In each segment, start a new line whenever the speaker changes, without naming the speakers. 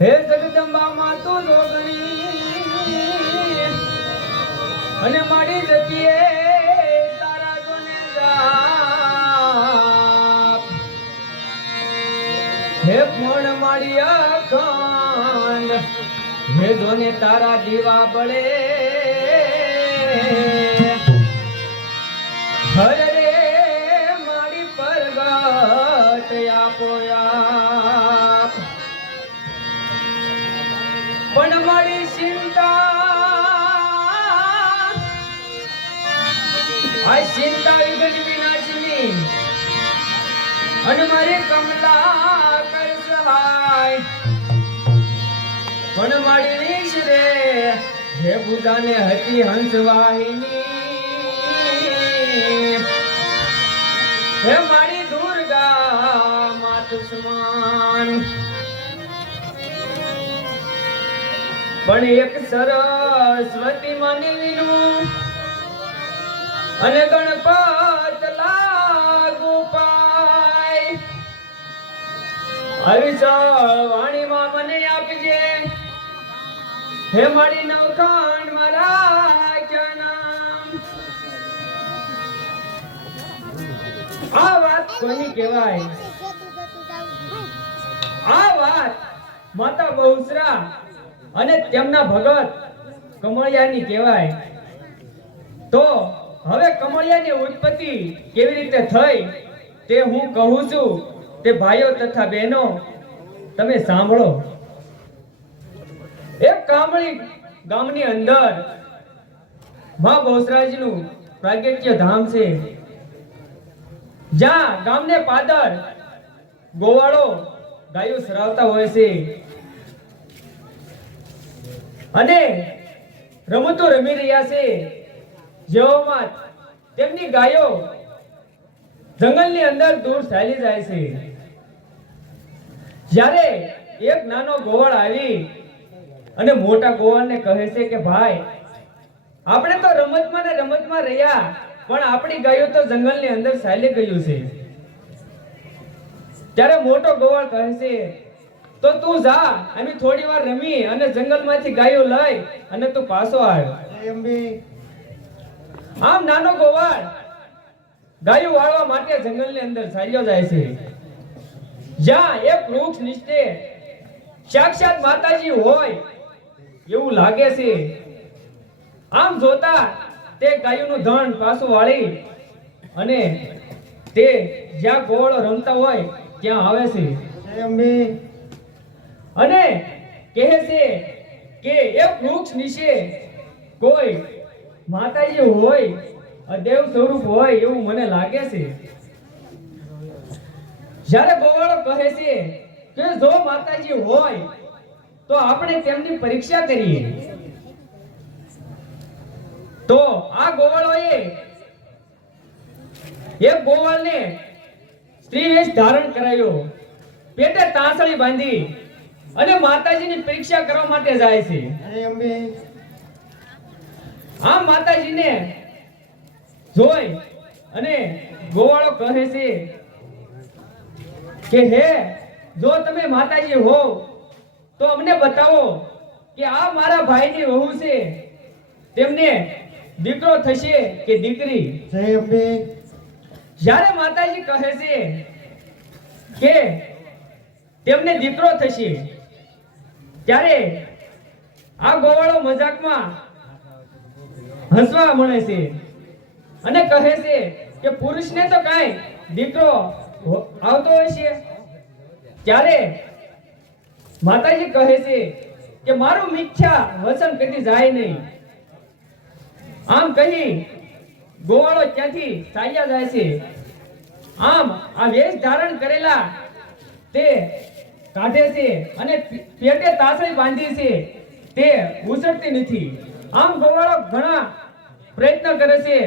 હે જગદંબા માતો જોગણી અને મારી જતીએ તારા જોને જાપ. હે પણ મારી અખંડ હે જોને તારા દીવા બળે. ચિંતા વિઘન વિનાશની. અને મારી કમલા કર સહાય. પણ મારી રે હે બુધાને હતી હંસ વાહિની હે મારી દુર્ગા માતુ સમાન. પણ એક સરસ્વતી માની વિનું અને ગણપત લાગુ પાય. આવી વાણીમાં મને આપજે. હે મારી નવખાંડ મારા આ વાત કોની કહેવાય? આ વાત માતા બહુસરા અને તેમના ભગત કમળિયાની કહેવાય. તો હવે કમળિયાની ઉત્પત્તિ કેવી રીતે થઈ તે હું કહું છું તે ભાઈઓ તથા બહેનો, તમે સાંભળો. એક કામળી ગામની અંદર મા બહુસરાજનું પ્રાગટ્ય ધામ છે. જ્યાં ગામને પાદર ગોવાળો ગાયો સરાવતા હોય છે. અને રમતો રમી રહ્યા છે. જેઓમાં તેમની ગાયો જંગલની અંદર દૂર ચાલી જાય છે. જ્યારે એક નાનો ગોવાળ આવી અને મોટા ગોવાળને કહે છે કે, ભાઈ, આપણે તો રમતમાં ને રમતમાં રહ્યા, પણ આપણી ગાયો તો જંગલની અંદર ચાલી ગયું છે. ત્યારે મોટો ગોવાળ કહે છે, તો તું જા, અમે થોડી વાર રમી અને જંગલમાંથી ગાયો લઈ અને તું પાછો આવ. આમ નાનો ગોવાળ. ગાયું વાળવા માટે જંગલની અંદર ચાલ્યો જાય છે. જ્યાં એક વૃક્ષ નીચે સાક્ષાત માતાજી હોય એવું લાગે છે. આમ જોતા તે ગાયોનું ધન પાછું વાળી અને તે જ્યાં ગોળ રમતા હોય ત્યાં આવે છે. અને કહે છે કે એ વૃક્ષ નીચે કોઈ માતાજી હોય દેવ સ્વરૂપ હોય એવું મને લાગે છે. જ્યારે ગોવાળો કહે છે કે જો માતાજી હોય, તો આપણે તેમની પરીક્ષા કરીએ. તો આ ગોવાળોએ એક ગોવાળને સ્ત્રી વેશ ધારણ કરાયો. પેટે તાંસળી બાંધી અને માતાજીની પરીક્ષા કરવા માટે જાય છે. આમ માતાજીને જોઈ અને ગોવાળો કહે છે કે હે જો તમે માતાજી હો તો અમને બતાવો કે આ મારા ભાઈની વહુ છે. તેમને દીકરો થશે કે દીકરી? જ્યારે માતાજી કહે છે કે તેમને દીકરો થશે ત્યારે આ ગોવાળો મજાકમાં હસવા મળે છે. અને કહે છે કે પુરુષને તો કાંઈ દીકરો આવતો હોય છે. ત્યારે માતાજી કહે છે કે મારું મિથ્યા વચન કદી જાય નહીં. આમ કહી ગોવાળો ત્યાંથી ચાલ્યા જાય છે? આમ આ વેશ ધારણ કરેલા તે કાઢે છે અને પેટે તાસળી બાંધી છે. તે ઉછળતી નથી. આમ ગોવાળો ઘણા પ્રયત્ન કરે છે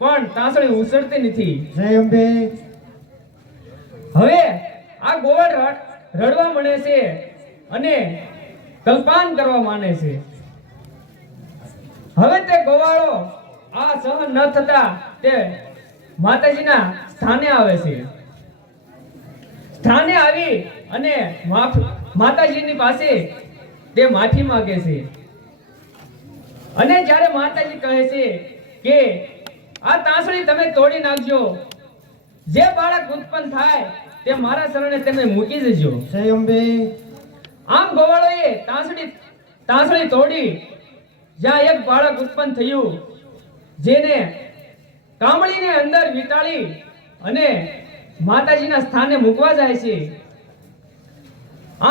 પણ તાસળી ઉછળતી નથી. હવે આ ગોવાળ રડવા મળે છે અને કલ્પાન કરવા માને છે. હવે તે ગોવાળો આ સહન ન થતા તે માતાજીના સ્થાને આવે છે. સ્થાને આવી અને માફ માતાજીની પાસે તે માફી માંગે છે. અને જ્યારે માતાજી કહે છે કે આ તાંસળી તમે તોડી નાખજો જે બાળક ઉત્પન્ન થાય તે મારા શરણે તમે મૂકી દેજો.
જય અંબે
આમ ગોવાળોએ તાંસળી તાંસળી તોડી જ્યાં એક બાળક ઉત્પન્ન થયું જેને કામળીને અંદર વીંટાળી અને માતાજીના સ્થાને મૂકવા જાય છે.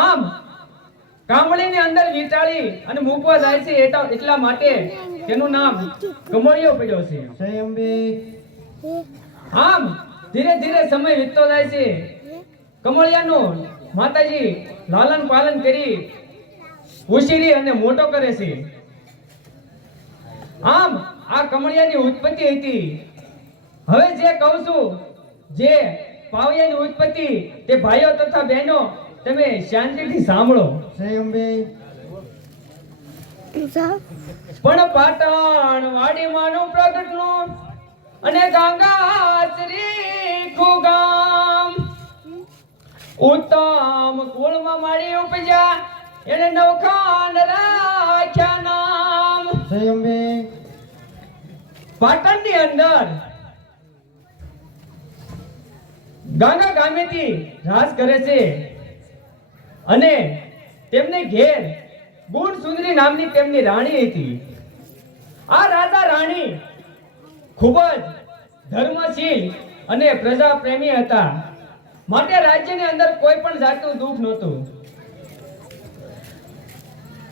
આમ કામળીને અંદર વીંટાળી અને મૂકવા જાય છે એટલા માટે તેનું નામ કમળિયો પડ્યો છે. આમ ધીરે ધીરે સમય વીતતો જાય છે. કમળિયાનું માતાજી લાલન પાલન કરી ઉછેરી અને મોટો કરે છે. આમ આ કમળિયાની ઉત્પત્તિ હતી. હવે જે કહું છું જે પાવિયાની ઉત્પત્તિ તે ભાઈઓ તથા બહેનો તમે શાંતિથી સાંભળો. પણ પાટણ વાડીમાંનું પ્રગટનું અને ગંગા શ્રી ખુગામ. ઉત્તમ કુળમાં મારી ઉપજા એને નવખાન રાખ્યા નામ.
પાટણની
પાટણની અંદર ગાંગા ગામેથી રાસ કરે છે. અને તેમને ઘેર ગુણ સુંદરી નામની તેમની રાણી હતી. આ રાજા રાણી ખૂબ જ ધર્મશીલ અને પ્રજા પ્રેમી હતા. માટે રાજ્યની અંદર કોઈ પણ જાતનું દુઃખ નહોતું.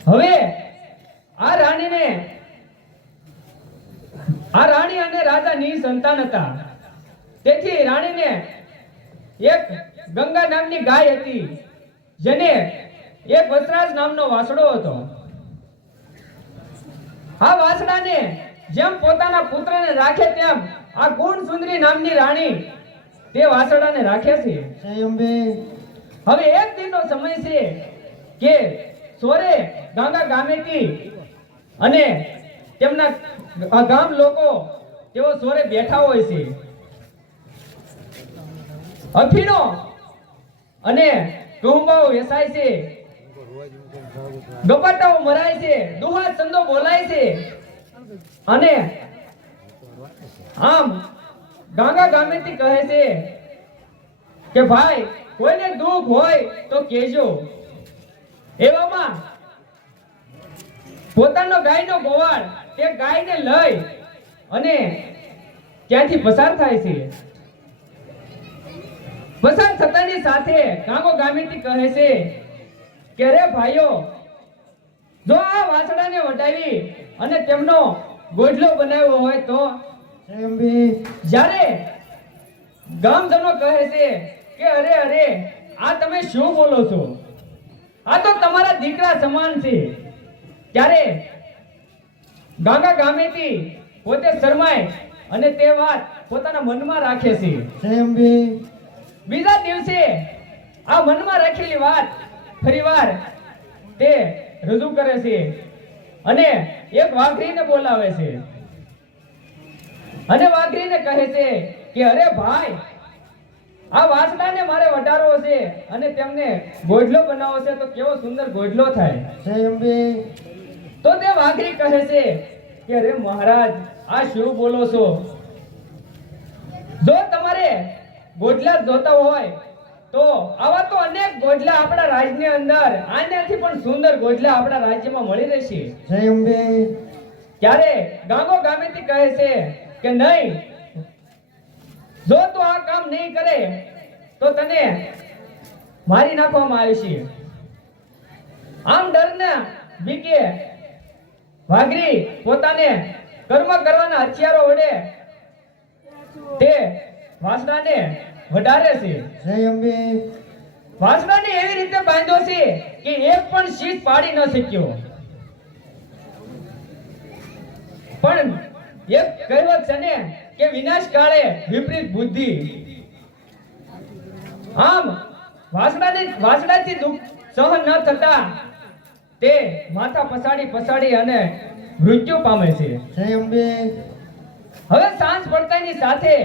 હવે આ રાણીને આ રાણી અને રાજા ની સંતાન હતા. તેથી રાણીને એક ગંગા નામની ગાય હતી. જેને એક વસરાજ નામનો વાસડો હતો. આ વાસડાને જેમ પોતાના પુત્રને રાખે તેમ આ ગુણ સુંદરી નામની રાણી તે વાસડાને રાખે છે. હવે એક દિનનો સમય છે કે સોરે ગાંગા ગામેથી અને તેમના ગામ લોકો તેઓ સોરે બેઠા હોય છે. અફીનો અને કહુંબાઓ વેસાય છે. ગપાટાઓ મરાય છે. દુહા ચંદો બોલાય છે. અને આમ ગાંગા ગામેથી કહે છે કે, ભાઈ, કોઈને દુઃખ હોય તો કેજો એવામાં પોતાનો ગાયનો ગોવાળ તે ગાયને લઈ અને ત્યાંથી પસાર થાય છે. પસાર સત્તાની સાથે ગાંગો ગામીથી કહે છે કે રે ભાઈઓ, જો આ વાસણાને વટાવી અને તેમનો ગોઢલો બનાવ્યો હોય તો? જ્યારે ગામજનો કહે છે કે, અરે અરે, આ તમે શું બોલો છો? આ તો તમારા દીકરા સમાન છે. ત્યારે ગાંગા ગામેથી પોતે શરમાય અને તે વાત પોતાના મનમાં રાખે છે. બીજા દિવસે આ મનમાં રાખેલી વાત ફરીવાર તે રજૂ કરે છે અને એક વાઘરીને બોલાવે છે. અને વાઘરીને કહે છે કે અરે ભાઈ આ વાસણાને મારે વટારવો છે અને તેમને ગોઢલો બનાવવો છે તો કેવો સુંદર ગોઢલો થાય. તો તે વાઘરી કહે છે કે અરે મહારાજ આ શું બોલો છો? જો તમારે ગોઢલા જોતા હોય. તો આવા તો અનેક ગોઢલા આપણા રાજ્યની અંદર આનાથી પણ સુંદર ગોઢલા આપણા રાજ્યમાં મળી રહેશે.
જય અંબે.
ત્યારે ગામો ગામેથી કહે છે કે નહીં જો તું આ કામ નહીં કરે તો તને મારી નાખવામાં આવે છે. આમ ડરના બીકે વાઘરી પોતાને કર્મ કરવાના હથિયારો વડે તે વાસણાને વઢારે છે.
જય અંબે.
વાસણાને એવી રીતે બાંધ્યો છે કે એક પણ શીશ પાડી ન શક્યો. પણ એક કહેવત છે ને કે વિનાશ કાળે વિપરીત બુદ્ધિ. આમ વાસણાને વાસણાથી દુઃખ સહન ન થતા તે માથા પસાડી પસાડી અને મૃત્યુ પામે છે.
જય અંબે.
હવે સાંજ પડતાની સાથે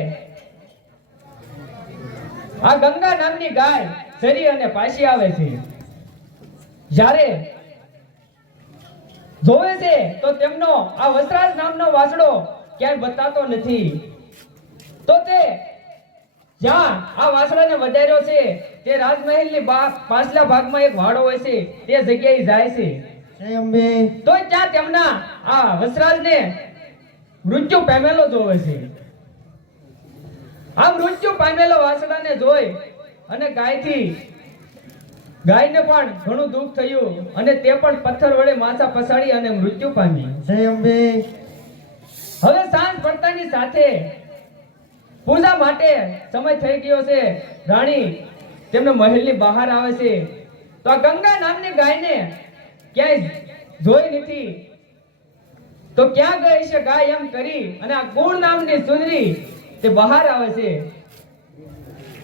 આ ગંગા નામની ગાય ચરી અને પાછી આવે છે. જ્યારે જોવે છે તો તેમનો આ વસરાજ નામનો વાસડો ક્યાંય બતાતો નથી. તો તે જ્યાં આ વાસડાને વધાર્યો છે તે રાજમહેલની પાછલા ભાગમાં એક વાડો હોય છે તે જગ્યાએ જાય છે. તો ત્યાં તેમના આ વસરાજને મૃત્યુ પામેલો જોવે છે. આ મૃત્યુ પામેલો વાસડાને જોઈ અને ગાયથી ગાયને પણ ઘણું દુઃખ થયું અને તે પણ પથ્થર વડે માથા પસાડી અને મૃત્યુ પામી.
જય અંબે
હવે સાંજ પડતાની સાથે પૂજા માટે સમય થઈ ગયો છે. રાણી તેમને મહેલની બહાર આવે છે. તો આ ગંગા નામની ગાયને ક્યાંય જોઈ નથી. તો ક્યાં ગઈ છે ગાય એમ કરી અને આ ગુણ નામની સુંદરી તે બહાર આવે છે.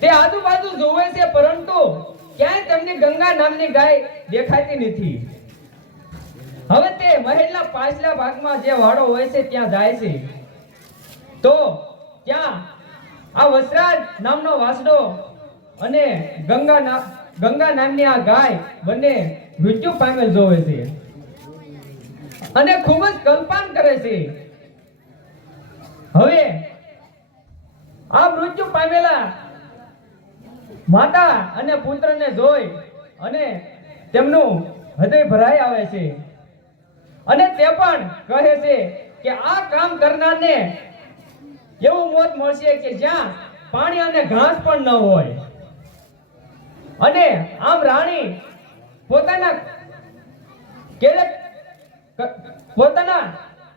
તે આજુબાજુ જોવે છે, પરંતુ ક્યાંય તેમની ગંગા નામની ગાય દેખાતી નથી. હવે તે મહેલના પાછલા ભાગમાં જે વાડો હોય છે, ત્યાં જાય છે. તો ત્યાં આ વસરાજ નામનો વાસડો અને ગંગા ગંગા નામની આ ગાય બંને મૃત્યુ પામેલ જોવે છે. અને ખૂબ જ કલ્પાન કરે છે. હવે આ મૃત્યુ પામેલા માતા અને પુત્રને જોઈ અને તેમનું હૃદય ભરાઈ આવે છે. અને તે પણ કહે છે કે આ કામ કરનારને એવું મોત મળશે કે જ્યાં પાણી અને ઘાસ પણ ન હોય. અને આમ રાણી પોતાના કેરેક પોતાના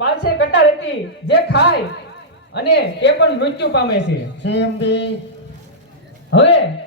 પાસે કટાર હતી જે ખાય અને તે પણ મૃત્યુ પામે છે. હવે